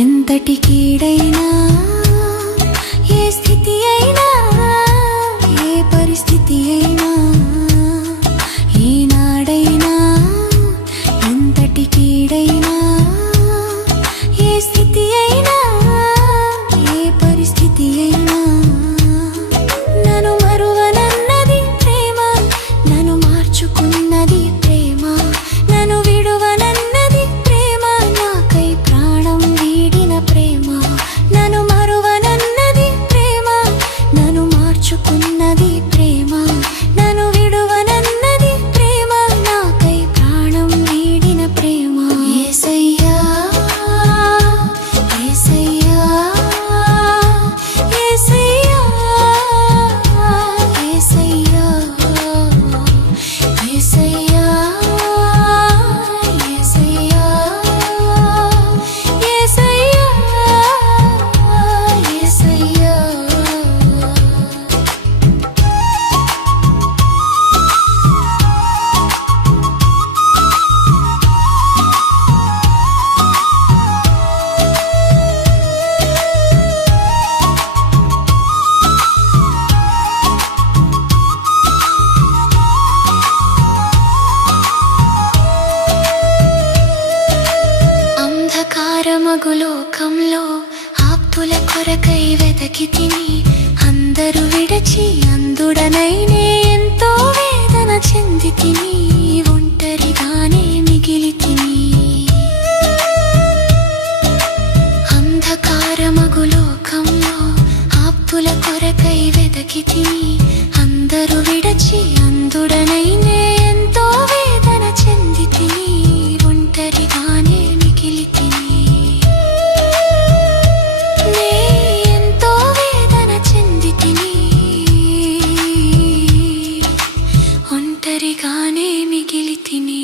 ఎంతటి కీడైనా ఏ స్థితి అయినా ఏ పరిస్థితి అయినా ఈనాడైనా ఎంతటి కీడైనా ఏ స్థితి అయినా ఏ పరిస్థితి అయినా నన్ను మరువనన్నది ప్రేమ, నన్ను మార్చుకున్నది ప్రేమ, నన్ను విడువనన్నది ప్రేమ, నాకై ప్రాణం వీడిన ప్రేమ. నన్ను మరువనన్నది ప్రేమ, నన్ను మార్చుకున్నది ప్రేమ, నన్ను విడువనన్నది ప్రేమ, నాకై ప్రాణం వీడిన ప్రేమ. యేసయ్యా యేసయ్యా యేసయ్యా యేసయ్యా యేసయ్యా యేసయ్యా యేసయ్యా యేసయ్యా. అంధకారమగు లోకంలో ఆప్తుల కొరకై వెతకి తిని, అందరూ విడచి అందుడనైనే ఎంతో వేదన చెంది తిని, ఒంటరిగానే మిగిలి తిని. అంధకారమగు లోకంలో ఆప్తుల కొరకై వెతకి తిని, అందరూ విడచి అందుడనైనే ఎంతో వేదన చెంది తిని, ఒంటరిగానే మిగిలి తిని. నే ఎంతో వేదన చెంది తిని, ఒంటరిగానే మిగిలి తిని.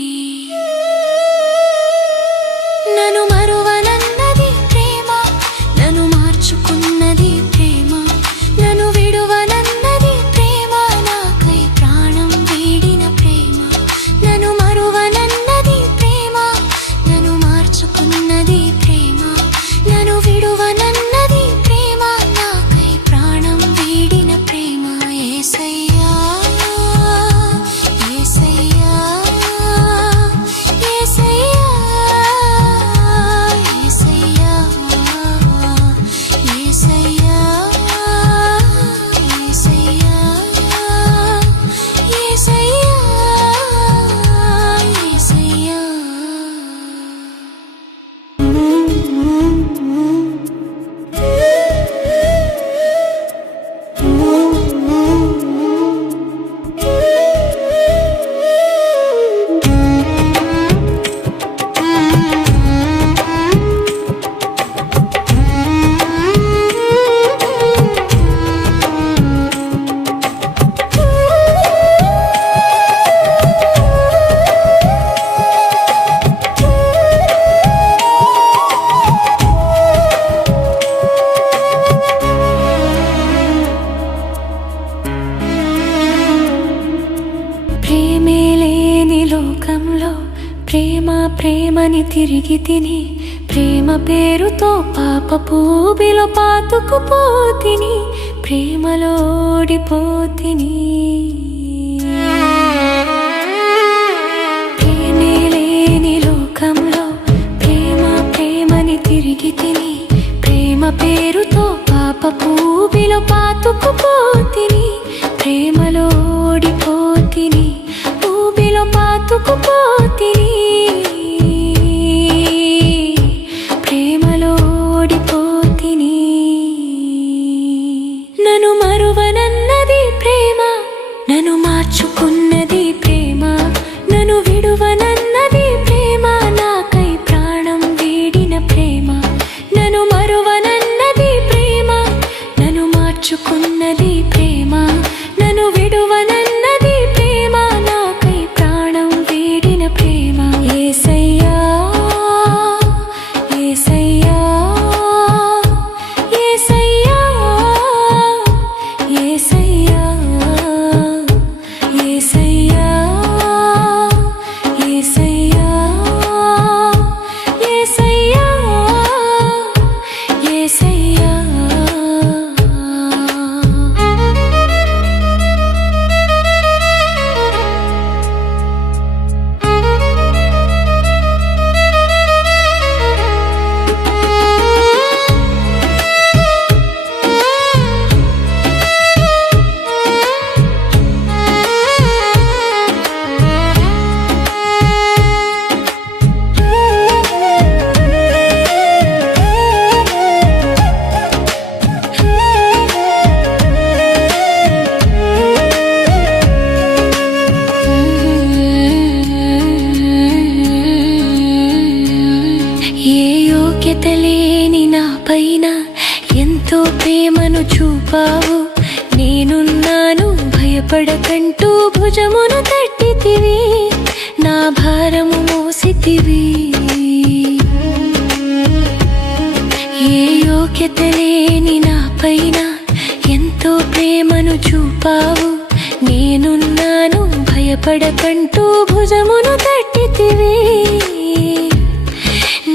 నన్ను మరువనన్నది ప్రేమ, నన్ను మార్చుకున్నది ప్రేమ, నన్ను విడువనన్నది ప్రేమ, నాకై ప్రాణం వీడిన ప్రేమ. నన్ను మరువనన్నది ప్రేమ, నన్ను మార్చుకున్నది ప్రేమ, నన్ను విడువనన్నది ప్రేమ, నాకై ప్రాణం వీడిన ప్రేమ. యేసయ్యా యేసయ్యా యేసయ్యా యేసయ్యా యేసయ్యా యేసయ్యా యేసయ్యా యేసయ్యా. ప్రేమే లేని లోకంలో ప్రేమ ప్రేమని తిరిగి తిని, ప్రేమ పేరుతో పాపపు ఊబిలో పాతుకుపోతిని, ప్రేమలో ఓడిపోతిని. ప్రేమే లేని లోకంలో ప్రేమ ప్రేమని తిరిగి తిని, ప్రేమ పేరుతో పాపపు ఊబిలో పాతుకుపోతిని, ప్రేమలో ఓడిపోతిని, ఊబిలో పాతుకుపోతిని, ప్రేమలో ఓడిపోతిని. నన్ను మరువనన్నది ప్రేమ, నన్ను మార్చుకున్నది ప్రేమ, చూపావు. నేనున్నాను భయపడకంటూ భుజమును తట్టితివి, నా భారము మోసితివి. ఏ యోగ్యత లేని నా పైన ఎంతో ప్రేమను చూపావు. నేనున్నాను భయపడకంటూ భుజమును తట్టితివి,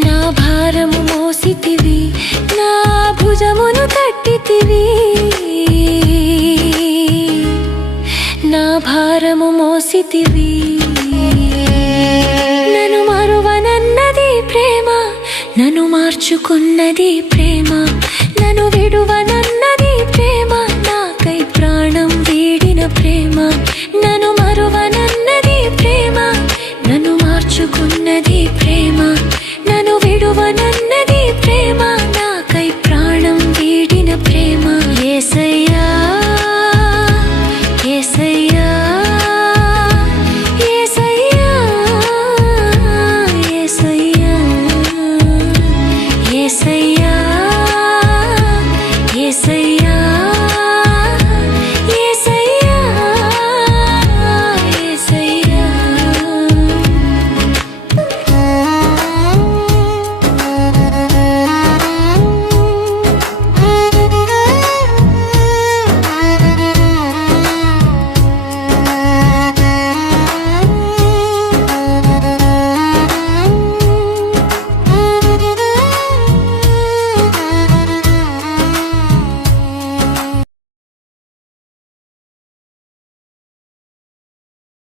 నా భారము మోసితివి, నా భుజమును తట్టితివి, నా భారము మోసితివి. నన్ను మరువనన్నది ప్రేమ, నన్ను మార్చుకున్నది ప్రేమ, నన్ను విడువన